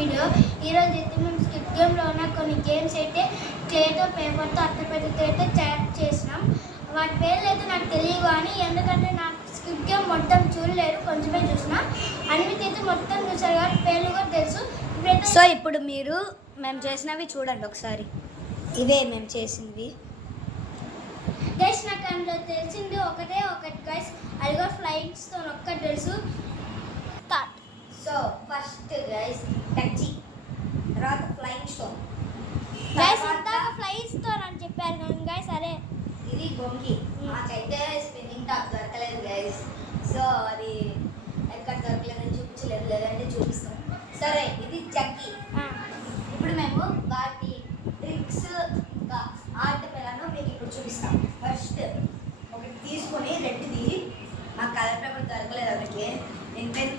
Video. ఈరోజు అయితే మేము స్కిప్ గేమ్లో ఉన్న కొన్ని గేమ్స్ అయితే క్లేతో పేపర్తో అట్టపెట్టతో అయితే తయారు చేసినాం. వాటి పేర్లు అయితే నాకు తెలియదు కానీ ఎందుకంటే నాకు స్కిప్ గేమ్ మొత్తం చూడలేదు, కొంచెమే చూసిన. అన్నిటి అయితే మొత్తం చూసారు కాబట్టి పేర్లు కూడా తెలుసు. సో ఇప్పుడు మీరు మేము చేసినవి చూడండి ఒకసారి. ఇవే మేము చేసినవి గైస్. నాకు అందులో తెలిసింది ఒకటి గైస్, అది కూడా ఫ్లైయింగ్ స్టోన్ ఒక్కటి తెలుసు. స్టార్ట్. సో ఫస్ట్ గైస్ టచ్చి, తర్వాత ఫ్లైయింగ్ స్టోన్. గైస్ ఇందాక ఫ్లైయింగ్ స్టోన్ అని చెప్పారు కానీ గైస్ అరే ఇది గొంగి. నాకైతే స్పిన్నింగ్ టాప్ దొరకలేదు గైస్. సో అది ఎక్కడ దొరకలేదని చూపించలేదు, లేదంటే చూపిస్తాం. సరే ఇది జగ్గి. ఇప్పుడు మేము వాటి ట్రిక్స్ ఇంకా ఆర్ట్ పిల్లను మీకు ఇప్పుడు చూపిస్తాం. ఫస్ట్ ఒకటి తీసుకొని రెడ్ది, మా కలర్ పేపర్ దొరకలేదు ఒకటి, నేను పెన్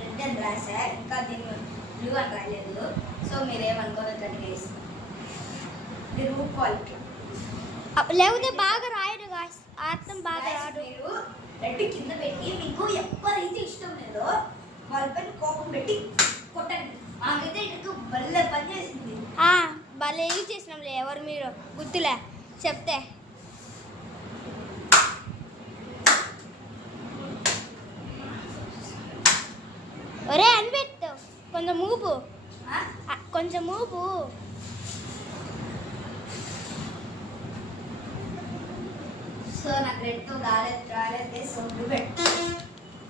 రెడ్ అని రాసా, ఇంకా దీన్ని బ్లూ అని రాయలేదు. సో మీరేమనుకోవద్దండి గైస్, ఇది రూప్ క్వాలిటీ లేకపోతే బాగా రాయడు గాయస్, అర్థం బాగా రాడు. మీరు రెడ్ కింద పెట్టి మీకు ఎవరైతే ఇష్టం లేదో వాళ్ళపైన కోపం పెట్టి కొట్టండి. మాకైతే ఇటు భలే పని చేసింది. భలే యూజ్ చేసినాంలే. ఎవరు మీరు గుర్తులే చెప్తే. ఒరే అనిపెట్టు, కొంచెం మూపు, కొంచెం మూపు. సో నాకు రెడ్ రాలేదు. సో బ్లూ పెట్టు,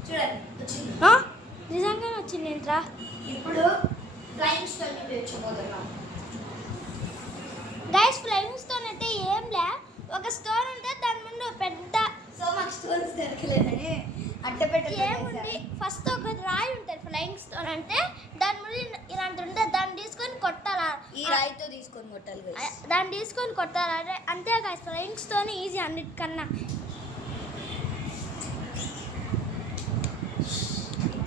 చూడండి వచ్చింది. నిజంగానే వచ్చింది ఏంట్రా. ఇప్పుడు ఫ్లైయింగ్ స్టోన్ ఉపయోగించబోతున్నాం గైస్. ఫ్లైయింగ్ స్టోన్ అంటే ఏం లే, ఒక స్టోన్ ఉంటే దాని ముందు పెద్ద. సో మాకు స్టోన్స్ దొరకలేదని అట్టపెట్ట ఏముంది, ఫస్ట్ ఒక రాయి ఉంటుంది ఫ్లైయింగ్ స్టోన్ అంటే, దాని ముందు ఇలాంటి ఉంటే దాన్ని తీసుకొని కొట్టాలా. ఈ రాయితో తీసుకొని కొట్టాలి guys. దాన్ని తీసుకొని కొట్టాలా అదే అంతే గైస్. ఫ్లైయింగ్ స్టోన్ ఈజీ అన్నిటికన్నా.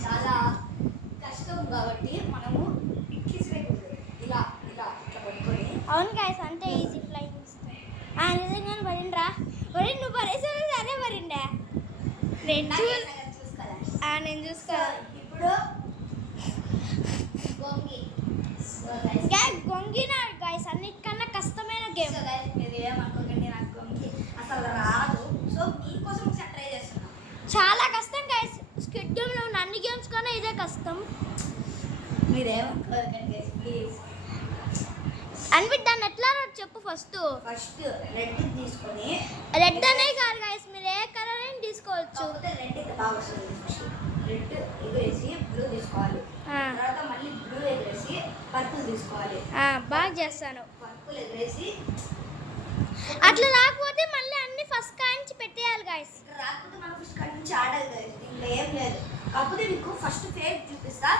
చాలా కష్టం కాబట్టి మనము ఇలా ఇట్లా పట్టుకొని. అవును గైస్, అంతే ఈజీ ఫ్లైయింగ్ స్టోన్. నిజంగానే పడిండ్రా. ఒరే నువ్వు పడేసావు, అదే పడిండే. నేను చూసుకో. ఇప్పుడు గొంగి. గొంగిన గైస్ అన్నిటికన్నా కష్టమైన గేమ్. మీరు ఏమనుకోకండి, నాకు గొంగి అసలు రాదు. సో మీకోసం ఒకసారి ట్రై చేస్తున్నాను. చాలా కష్టం గైస్. స్కిడ్ గేమ్లో ఉన్న అన్ని గేమ్స్ కన్నా ఇదే కష్టం. మీరేమనుకోకండి గైస్ ప్లీజ్. అనిపి దాన్ని ఎట్లా చెప్పు. ఫస్ట్ రెడ్ తీసుకొని, రెడ్ అనే కాదు గైస్, మీరు ఏ కలర్ అయినా తీసుకోవచ్చు. రెడ్ అయితే బాగా వస్తుంది. రెడ్ ఎగరేసి బ్లూ తీసుకోవాలి, తర్వాత మళ్ళీ బ్లూ ఎగరేసి పర్పుల్ తీసుకోవాలి. బాగా చేస్తాను. పర్పుల్ ఎగరేసి అట్లా రాకపోతే మళ్ళీ అన్ని ఫస్ట్ కాయించి పెట్టేయాలి గైస్. రాకపోతే మనం ఫస్ట్ కాడి నుంచి ఆడాలి గైస్. దీంట్లో ఏం లేదు. కాకపోతే మీకు ఫస్ట్ ఫేక్ చూపిస్తా.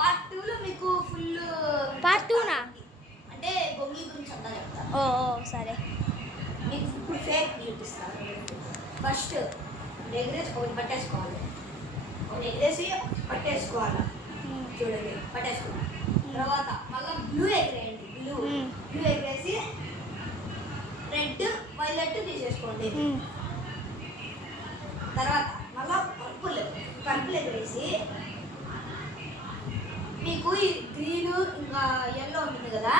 పార్ట్ 2లో మీకు ఫుల్. పార్ట్ 2నా అంటే గొంగి గురించి అంతా చెప్తా. ఓ సరే. మీకు ఇప్పుడు ఫేక్ చూపిస్తాను. ఫస్ట్ ఎగరేసి ఒకటి పట్టేసుకోవాలి, ఒకటి ఎగరేసి పట్టేసుకోవాలి. చూడండి పట్టేసుకున్నాం. తర్వాత మళ్ళీ బ్లూ ఎగరేయండి. బ్లూ ఎగరేసి రెడ్ వైలెట్ తీసేసుకోండి. తర్వాత మళ్ళీ పర్పుల్ ఎగరేసి మీకు ఈ గ్రీన్ ఇంకా ఎల్లో ఉంటుంది కదా,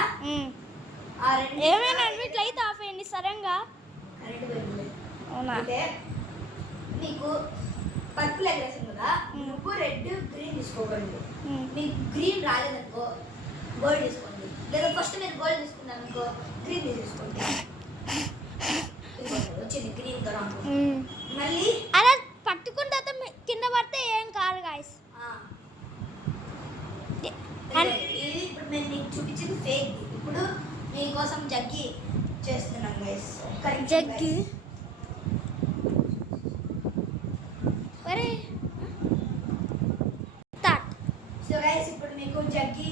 ఆ రెండు ఏమైనా లైట్ ఆఫ్ అయ్యింది సడన్గా. కరెంట్ పోయింది. అవునా? అంటే మీకు పర్పుల్ ఎగరేసాం కదా, నువ్వు రెడ్ గ్రీన్ తీసుకోకండి. మీకు గ్రీన్ రాలేదనుకో గోల్డ్ తీసుకోండి, లేదా ఫస్ట్ మీరు గోల్డ్ తీసుకున్నాను అనుకో గ్రీన్ తీసుకోండి. వచ్చింది గ్రీన్ తో. మళ్ళీ అలా పట్టుకున్న తర్వాత కింద పడితే ఏం కాదు గాయస్. ఇది ఇప్పుడు నేను మీకు చూపించింది ఫేక్. ఇప్పుడు మీకోసం జగ్గి చేస్తున్నాం గైస్. జగ్గి సో గైస్ ఇప్పుడు మీకు జగ్గి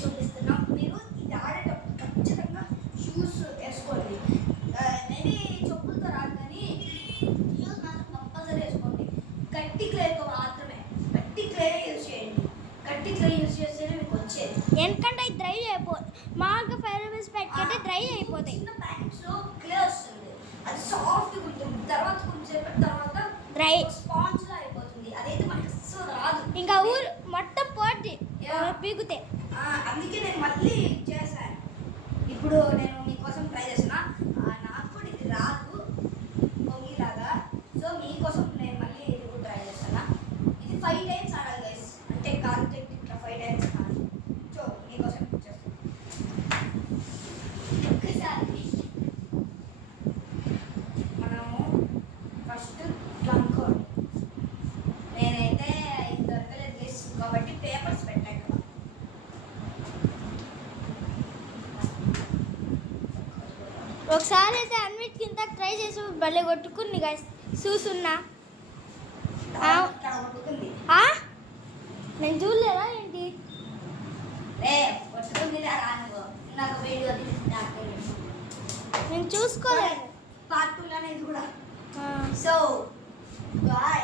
చూపిస్తున్నాం. మీరు ఇది ఆడేటప్పుడు ఖచ్చితంగా షూస్ వేసుకోండి. మేబీ చెప్పులతో రాదు కానీ షూస్ మాత్రం కంపల్సరీ వేసుకోండి. గట్టి క్లేతో మాత్రమే, గట్టి క్లే యూజ్ చేయండి. గట్టి క్లే యూజ్ చేస్తేనే మీకు వచ్చేది. ఎందుకంటే ఇది డ్రై అయిపోతుంది. మామూలుగా 5 రూపీస్ పెట్టుకుంటే డ్రై అయిపోతాయి. చిన్న ప్యాకెట్స్లో క్లే వస్తుంది, అది సాఫ్ట్గా ఉంటుంది. తర్వాత కొంచెం తర్వాత డ్రై స్పాంజ్లా అయిపోతుంది. అదైతే మనకి అస్సలు రాదు. ఇంకా ఊరు మొత్తం పోద్ది పీకుతే. అందుకే నేను మళ్ళీ చేశాను. ఇప్పుడు నేను మీకోసం ట్రై చేస్తున్నా. నాకు కూడా ఇది రాదు పొంగిలాగా. సో మీకోసం నేను మళ్ళీ ఇది కూడా ట్రై చేస్తున్నా. ఇది 5 టైమ్స్ ఆడాలి గైస్. అంటే కాలుతో ఇట్లా 5 టైమ్స్ ఆడాలి. సో మీకోసం చేస్తాను. ఒక్కసారి మనము ఫస్ట్ అనుకోండి. నేనైతే ఇది దొరకలేదు గైస్ కాబట్టి పేపర్స్ పెట్టాను. ఒకసారి అయితే అన్నిటికింత ట్రై చేసి భలే కొట్టుకుంది గైస్ చూసున్నా. కొట్టుకుంది నేను చూడలేదా ఏంటి? రే కొట్టుకుంది రాను నాకు వీడియో నేను చూసుకోలేదు. పార్ట్ 2 లోనే ఇది కూడా. ఆ. So bye.